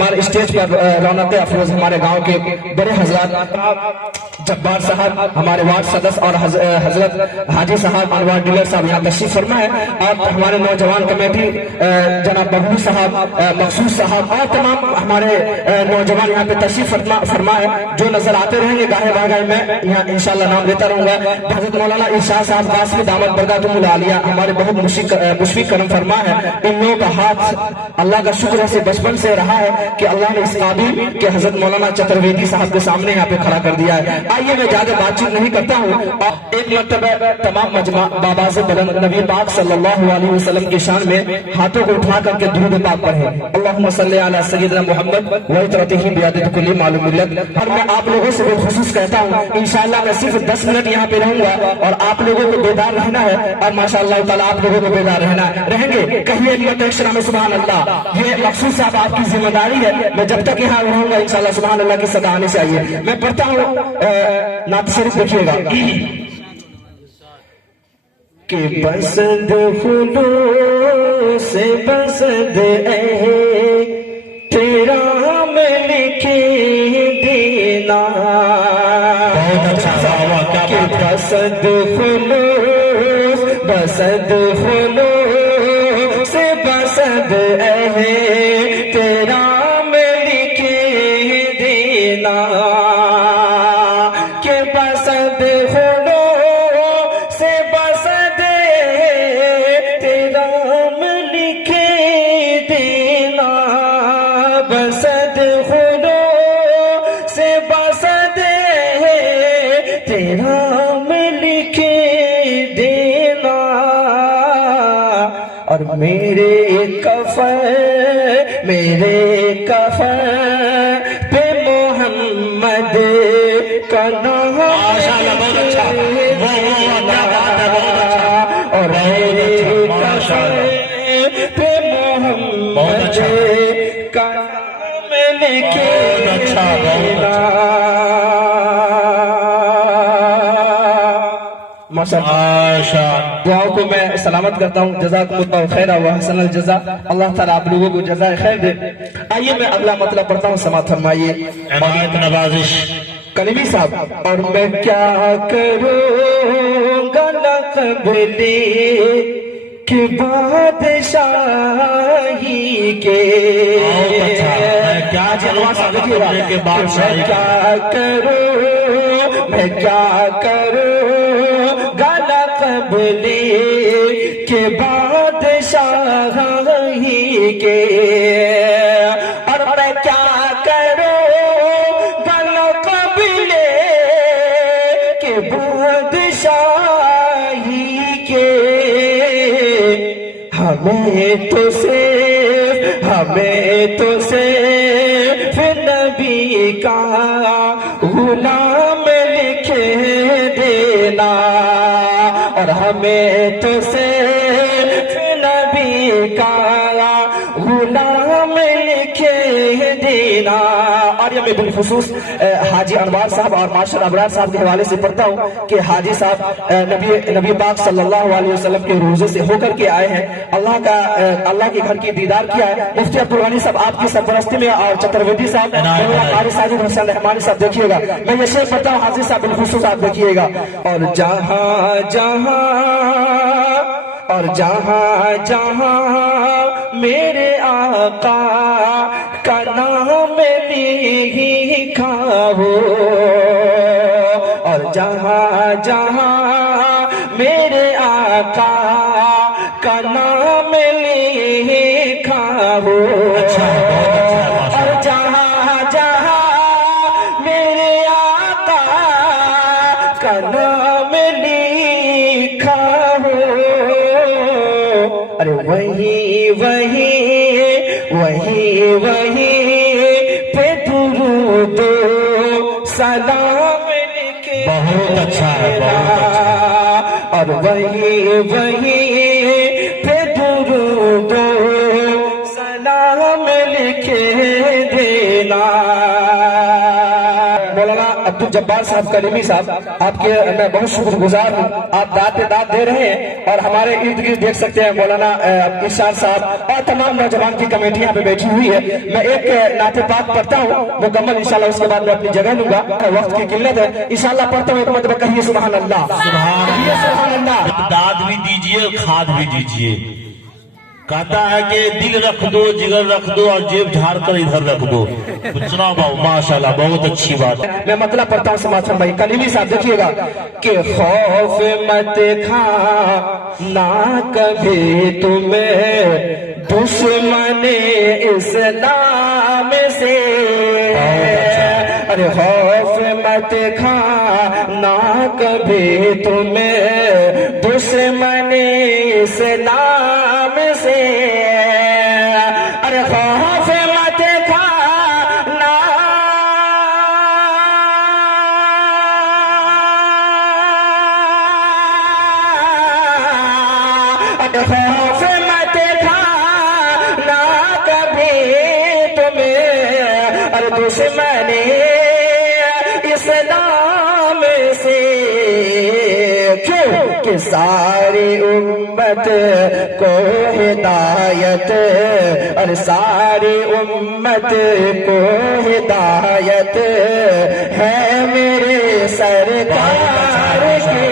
हमारे स्टेज पर रौनक अफरोज हमारे गांव के बड़े हजरत जब्बार साहब, हमारे वार्ड सदस्य और हजरत हाजी साहब अनवार डीलर साहब यहाँ तशरीफ फरमा है, और हमारे नौजवान कमेटी जनाब बबलू साहब, मखसूस साहब और तमाम हमारे नौजवान यहाँ पे तशरीफ फरमा है, जो नजर आते रहेंगे गाहे बागाए में यहाँ इंशाल्लाह नाम लेता रहूंगा। हजरत मौलाना इरशाद साहब कासमी दामद बरकातुहुल आलिया हमारे बहुत मुशफिक करम फरमा है। इन लोगों का हाथ अल्लाह का शुक्र से बचपन से रहा है कि अल्लाह ने इस काबिल के हजरत मौलाना चतुर्वेदी साहब के सामने यहाँ पे खड़ा कर दिया है। आइए मैं ज्यादा बातचीत नहीं करता हूँ, एक मरतबा तमाम मजमा बाबा से बुलंद नबी पाक सल्लल्लाहु अलैहि वसल्लम की शान में हाथों को उठा करके दुरूद पाक पढ़े, अल्लाहुम्मा सल्ली अला सय्यिदना मुहम्मद व इतरतिही बियादत कुल्ली मालूम मिल्लत। और मैं आप लोगों से खुसूस कहता हूँ इंशाअल्लाह मैं सिर्फ 10 मिनट यहाँ पे रहूंगा और आप लोगों को बेदार रहना है, और माशाअल्लाह ताला आप लोगों को बेदार रहना है। रहेंगे कहिए नियत में सुभान अल्लाह, ये मखसूस साहब आपकी जिम्मेदारी है। मैं जब तक यहाँ रहूंगा इंशाअल्लाह सुभान अल्लाह की सदा आने से आइए। मैं पढ़ता हूँ नात शरीफ देखिएगा कि बसद फूलों से बसद तेरा में लिखे देना, कि बसद फूलों से बसद तेरा में लिखे देना, के बसद फूलों से बसद तेरा में लिखे देना, बसद फूलों से बसद तेरा में लिखे देना। और मेरे कफन पे मोहम्मद का नाम, बहुत अच्छा, और मेरे कफन पे मोहम्मद का नाम लिखे देना। दुआओं को मैं सलामत करता हूँ। जज़ाकुमुल्लाहु खैरन व हसनल जज़ा, अल्लाह ताला आप लोगों को जज़ाए खैर दे। आइए मैं अगला मतलब पढ़ता हूँ, समाअत फरमाइए। इमामत नवाजिश कलमी साहब। और मैं क्या करूँगा नक़बले कि बादशाही के, क्या जलवा सा देखिएगा के बादशाही, मैं क्या करूँ नक़बले के बादशाही के, और मैं क्या करूँ नक़बले के बादशाही के। हमें तो सिर्फ नबी का गुलाम लिखे देना, और हमें तो सिर्फ नबी का गुलाम लिखे देना। और ये मैं बिलखुसूस हाजी अनवार साहब और मास्टर अबरार साहब के हवाले से पढ़ता हूँ कि हाजी साहब नबी पाक सल्लल्लाहु अलैहि वसल्लम के रोजे से होकर के आए हैं, अल्लाह के घर की दीदार किया है। मुफ्ती अब्दुल गनी साहब आपकी सरपरस्ती में, और चतुर्वेदी साहब, कारी साजिद हुसैन रहमानी साहब देखिएगा। मैं ये शेर पढ़ता हूँ, हाजी साहब बिलखुसूस आप देखिएगा। और जहाँ जहाँ मेरे आका का नाम लिखा हो, और जहाँ जहाँ मेरे आका का नाम लिखा हो, और जहाँ जहाँ मेरे आका का नाम लिखा हो, अरे वही पे दुरूद सलाम लिखे। बहुत अच्छा है, बहुत अच्छा। और वही पे दुरूद सलाम लिखे देना। मौलाना عبد الجبار صاحب کلیمی صاحب آپ کے میں بہت شکر گزار ہوں. آپ داد پہ داد دے رہے ہیں اور ہمارے ارد گرد دیکھ سکتے ہیں مولانا ارشاد صاحب اور تمام نوجوان کی کمیٹی یہاں پہ بیٹھی ہوئی ہے. میں ایک نعت پاک پڑھتا ہوں مکمل انشاءاللہ، اس کے بعد میں اپنی جگہ لوں گا، وقت کی قلت ہے. انشاءاللہ پڑھتا ہوں ایک مرتبہ کہیے سبحان اللہ. کہیے سبحان اللہ. داد بھی دیجئے کھاد بھی دیجئے. کہتا ہے کہ دل رکھ دو، جگر رکھ دو اور جیب جھاڑ کر ادھر رکھ دو. سنا باؤ ماشاءاللہ بہت اچھی بات ہے. میں مطلب پڑھتا ہوں سماعت فرمائیے. کلیمی صاحب دیکھیے گا کہ خوف مت کھانا کبھی تمہیں دشمن اسلام سے. ارے خوف مت کھانا کبھی تمہیں دشمن اسلام سے. ارے خوف مت کھانا ارے خوف مت کھانا کبھی تمہیں ارے دشمن اسلام سے. کیوں کہ ساری امت کو ہدایت اور ساری امت کو ہدایت ہے میرے سرکار کی.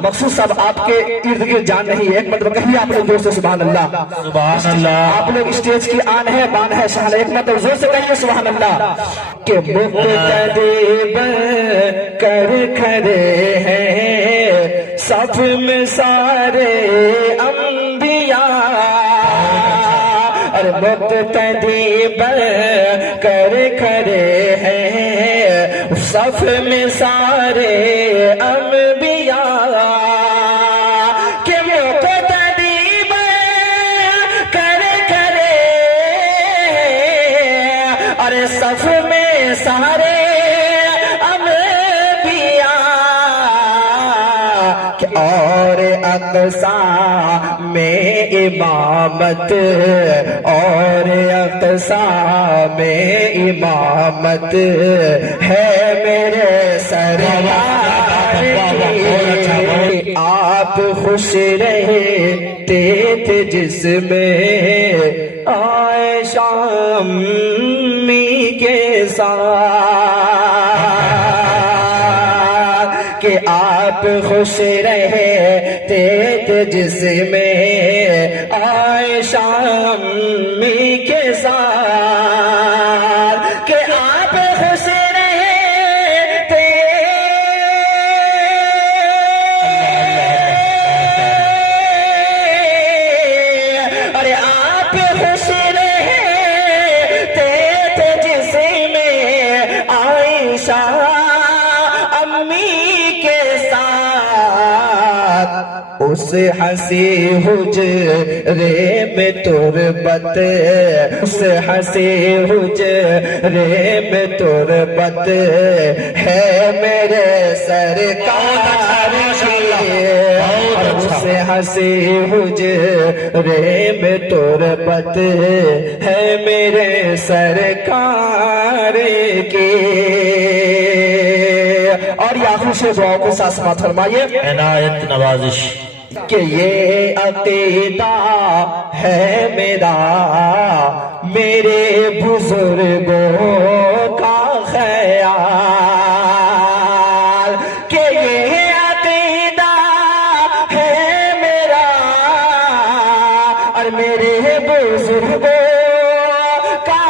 مقصود صاحب آپ کے ارد گرد جان نہیں ہے، ایک مرتبہ کہیے آپ لوگ زور سے سبحان اللہ. سبحان اللہ. آپ لوگ اسٹیج کی آن ہے بان ہے شان ہے، ایک مرتبہ زور سے کہیے سبحان اللہ. کہ مقتدی بن کر کھڑے ہیں صف میں سارے انبیاء. اور مقتدی بن کر کھڑے ہیں صف میں سارے انبیاء. کہ مقتدی بن کر کھڑے اور صف میں سارے انبیاء. کہ اور اقصا میں امامت اور اقصا میں امامت ہے میرے سرکار کی. آپ خوش رہتے تھے جس میں عائشہ امی کے ساتھ. کہ آپ خوش رہتے تھے جس میں عائشہ امی کے ساتھ. کہ آپ خوش رہتے ارے آپ خوش رہتے تھے جس میں عائشہ امی کے ساتھ. اس ہنسی حجرے میں تربت اس ہنسی حجرے میں تربت ہے میرے سرکار کی. اس ہنسی حجرے میں تربت ہے میرے سرکار کی. اور یہ آخری شعر دعاؤں کے ساتھ سماعت فرمائیے. عنایت نوازش. کہ یہ عقیدہ ہے میرا میرے بزرگوں کا خیال. کہ یہ عقیدہ ہے میرا اور میرے بزرگوں کا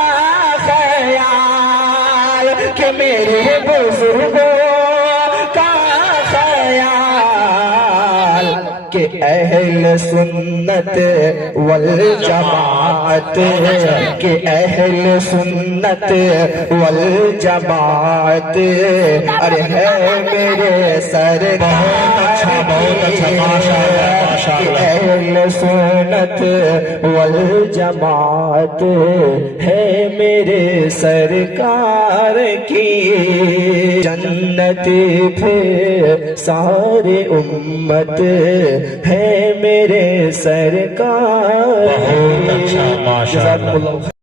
خیال. کہ میرے بزرگوں کا خیال. کہ اہل سنت والجماعت کہ اہل سنت والجماعت ارے ہے میرے سرکار. بہت اچھا ماشاءاللہ. کہ اہل سنت والجماعت ہے میرے سرکار کی. جنت پھر سارے امت ہے میرے سرکار. بہت اچھا ماشاءاللہ.